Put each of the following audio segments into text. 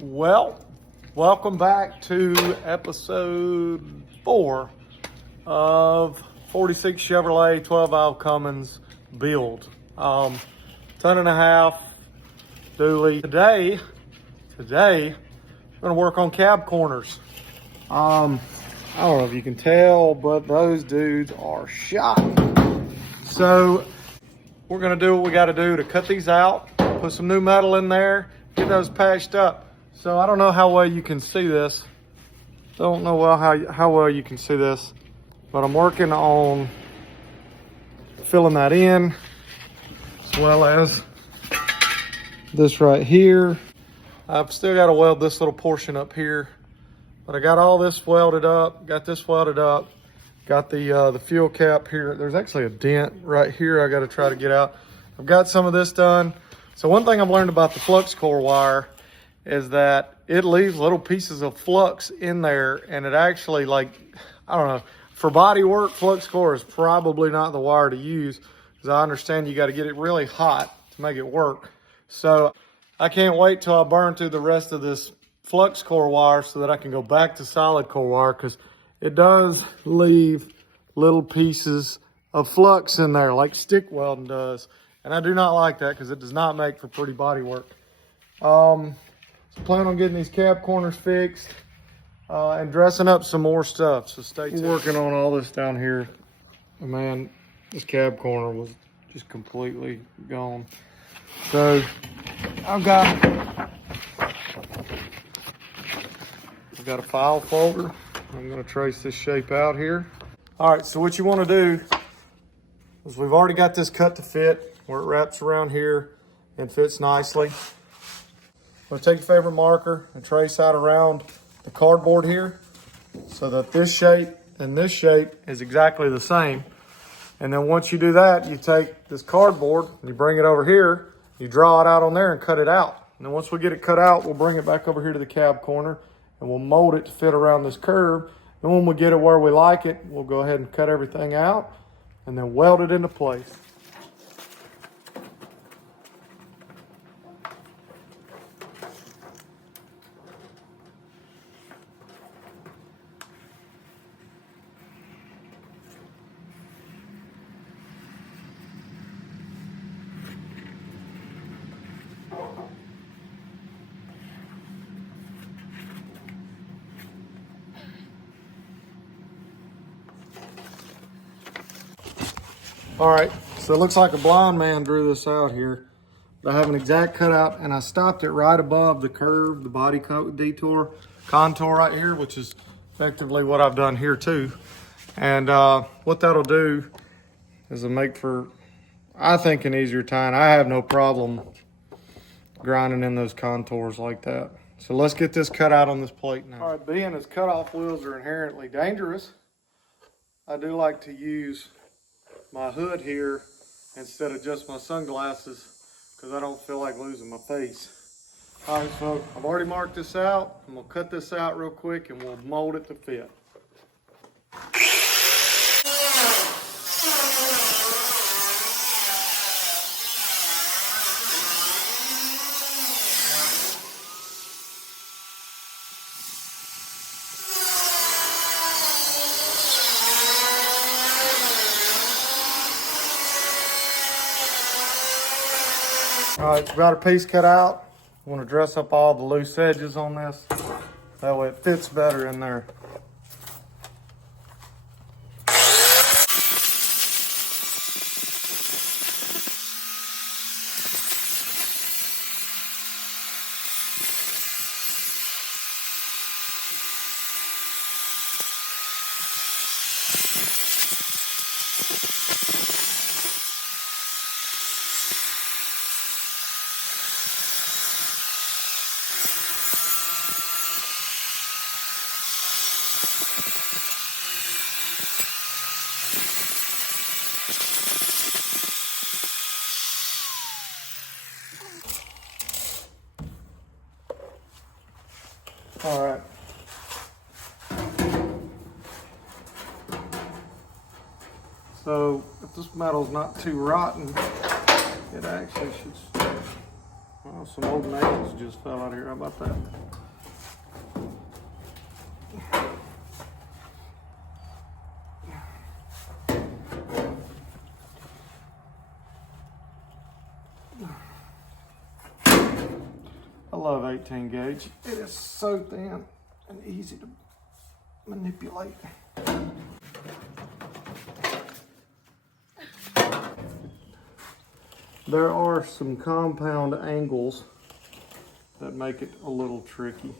Well, welcome back to episode 4 of 46 Chevrolet 12-valve Cummins build. Ton and a half dually. Today, I'm gonna work on cab corners. I don't know if you can tell, but those dudes are shot. So we're gonna do what we gotta do to cut these out, put some new metal in there, get those patched up. So I don't know how well you can see this. Don't know how well you can see this, but I'm working on filling that in, as well as this right here. I've still got to weld this little portion up here, but I got all this welded up, got this welded up, got the fuel cap here. There's actually a dent right here I got to try to get out. I've got some of this done. So one thing I've learned about the flux core wire is that it leaves little pieces of flux in there, and it actually, like, I don't know, for body work, flux core is probably not the wire to use, because I understand you got to get it really hot to make it work. So I can't wait till I burn through the rest of this flux core wire so that I can go back to solid core wire, because it does leave little pieces of flux in there like stick welding does, and I do not like that because it does not make for pretty body work. Plan on getting these cab corners fixed and dressing up some more stuff, so stay tuned. Working on all this down here. Man, this cab corner was just completely gone. So I've got a file folder. I'm going to trace this shape out here. All right, so what you want to do is, we've already got this cut to fit where it wraps around here and fits nicely. I'm gonna take your favorite marker and trace out around the cardboard here so that this shape and this shape is exactly the same. And then once you do that, you take this cardboard and you bring it over here, you draw it out on there and cut it out. And then once we get it cut out, we'll bring it back over here to the cab corner and we'll mold it to fit around this curve. And when we get it where we like it, we'll go ahead and cut everything out and then weld it into place. All right, so it looks like a blind man drew this out here. I have an exact cutout, and I stopped it right above the curve, the body contour right here, which is effectively what I've done here too. And what that'll do is it'll make for, I think, an easier tying. I have no problem grinding in those contours like that. So let's get this cut out on this plate now. All right, being as cutoff wheels are inherently dangerous, I do like to use my hood here instead of just my sunglasses, because I don't feel like losing my face. All right, so I've already marked this out. I'm gonna cut this out real quick and we'll mold it to fit. All right, got our piece cut out. I want to dress up all the loose edges on this. That way it fits better in there. All right. So if this metal's not too rotten, it actually should stay. Well, Oh, some old nails just fell out here. How about that? I love 18 gauge. It is so thin and easy to manipulate. There are some compound angles that make it a little tricky.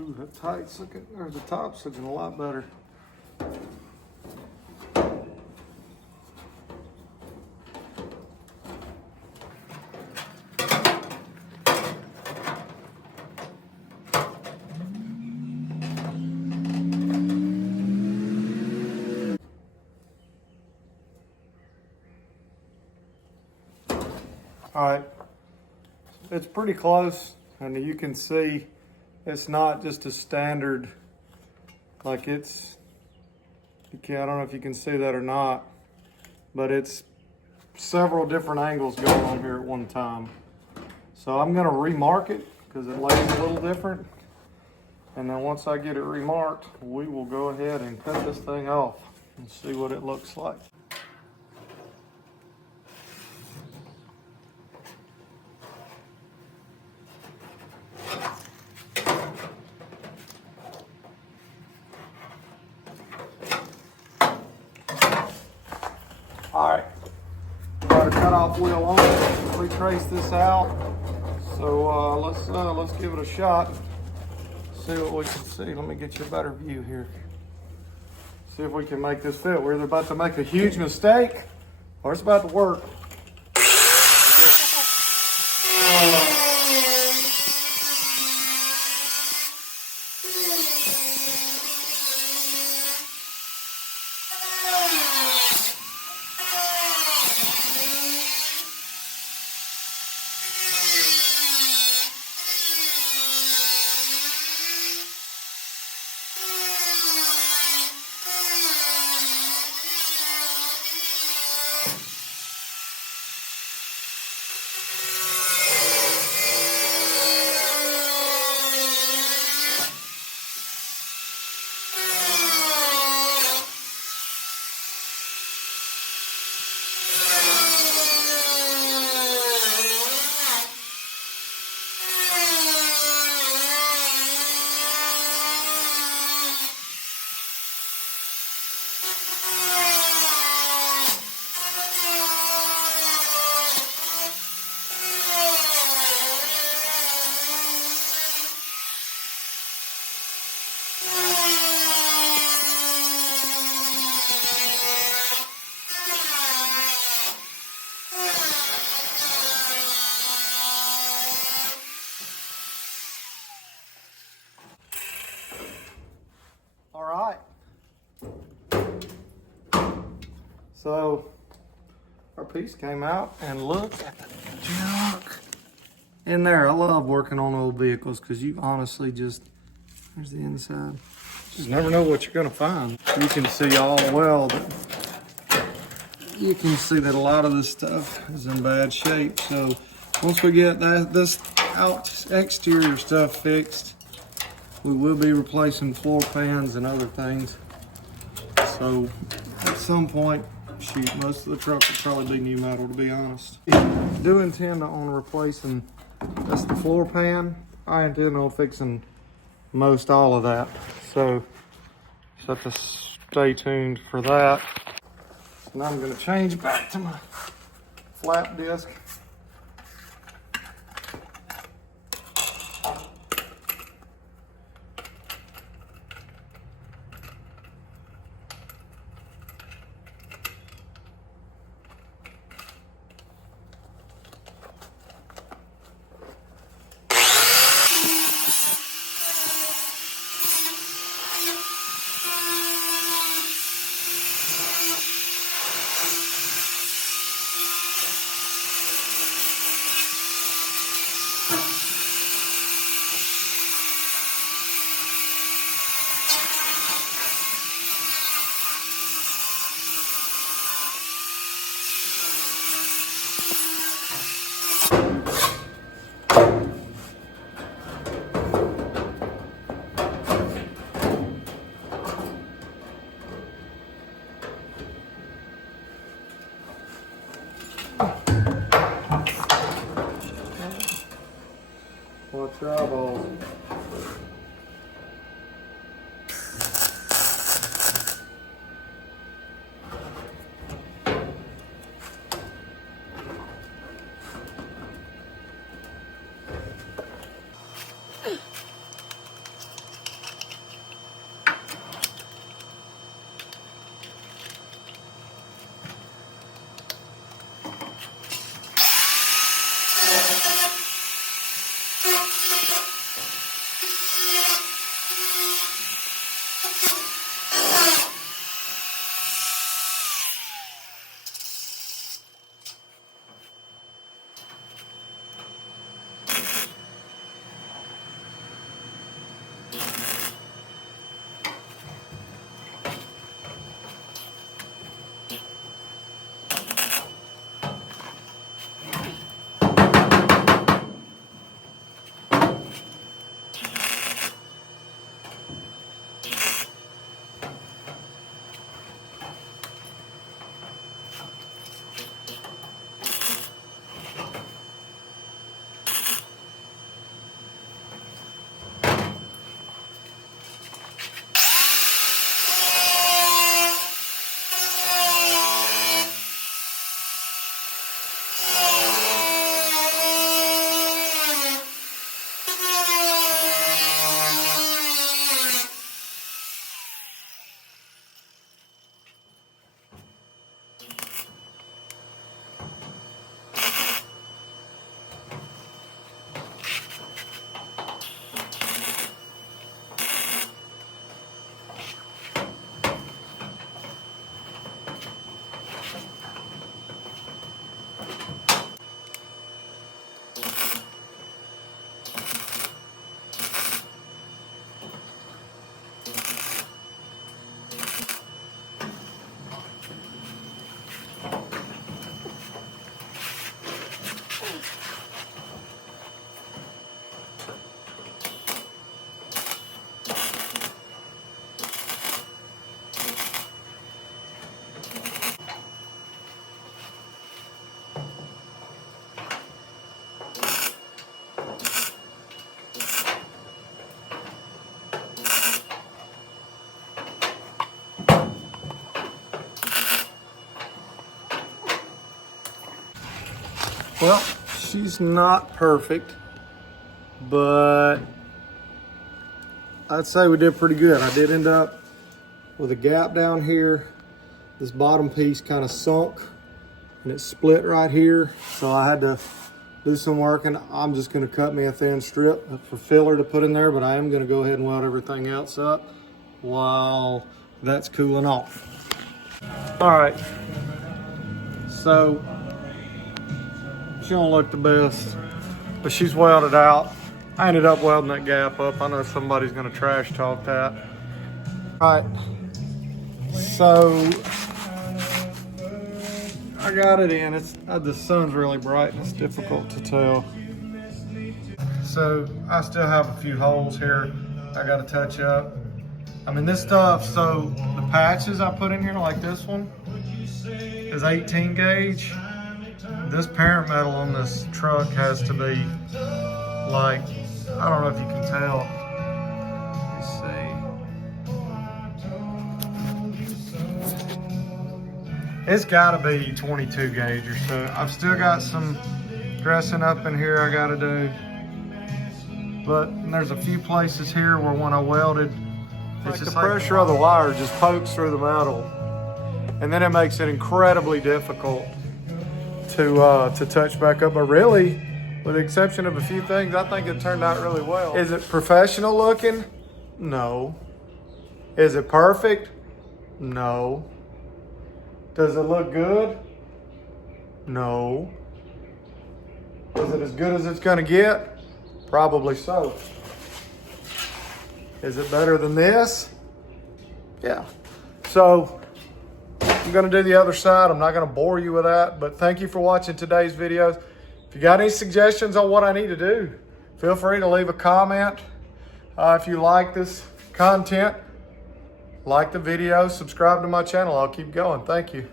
Ooh, the tight's looking, or the top's looking a lot better. All right, it's pretty close, and you can see it's not just a standard, like it's, I don't know if you can see that or not, but it's several different angles going on here at one time. So I'm gonna remark it because it lays a little different. And then once I get it remarked, we will go ahead and cut this thing off and see what it looks like. All right, got a cutoff wheel on it. We trace this out. So let's give it a shot. See what we can see. Let me get you a better view here. See if we can make this fit. We're either about to make a huge mistake or it's about to work. All right. So our piece came out, and look at the junk in there. I love working on old vehicles because you honestly just, there's the inside. Just never know what you're gonna find. You can see all well that you can see that a lot of this stuff is in bad shape. So once we get this exterior stuff fixed, we will be replacing floor pans and other things. So at some point, shoot, most of the truck will probably be new metal, to be honest. I do intend on replacing, that's the floor pan. I intend on fixing most all of that. So just have to stay tuned for that. So now I'm gonna change back to my flat disc. Watch your eyeballs. Well, she's not perfect, but I'd say we did pretty good. I did end up with a gap down here. This bottom piece kind of sunk and it split right here. So I had to do some work, and I'm just gonna cut me a thin strip for filler to put in there, but I am gonna go ahead and weld everything else up while that's cooling off. All right, so she don't look the best, but she's welded out. I ended up welding that gap up. I know somebody's gonna trash talk that. All right, so I got it in. The sun's really bright and it's difficult to tell. So I still have a few holes here I gotta touch up. I mean, this stuff, so the patches I put in here, like this one, is 18 gauge. This parent metal on this truck has to be like, I don't know if you can tell. It's gotta be 22 gauge or so. I've still got some dressing up in here I gotta do. But there's a few places here where when I welded, it's just the pressure of the wire just pokes through the metal. And then it makes it incredibly difficult to touch back up. But really, with the exception of a few things, I think it turned out really well. Is it professional looking? No. Is it perfect? No. Does it look good? No. Is it as good as it's gonna get? Probably so. Is it better than this? Yeah. So I'm gonna do the other side. I'm not gonna bore you with that, but thank you for watching today's videos. If you got any suggestions on what I need to do, feel free to leave a comment. If you like this content, like the video, subscribe to my channel. I'll keep going. Thank you.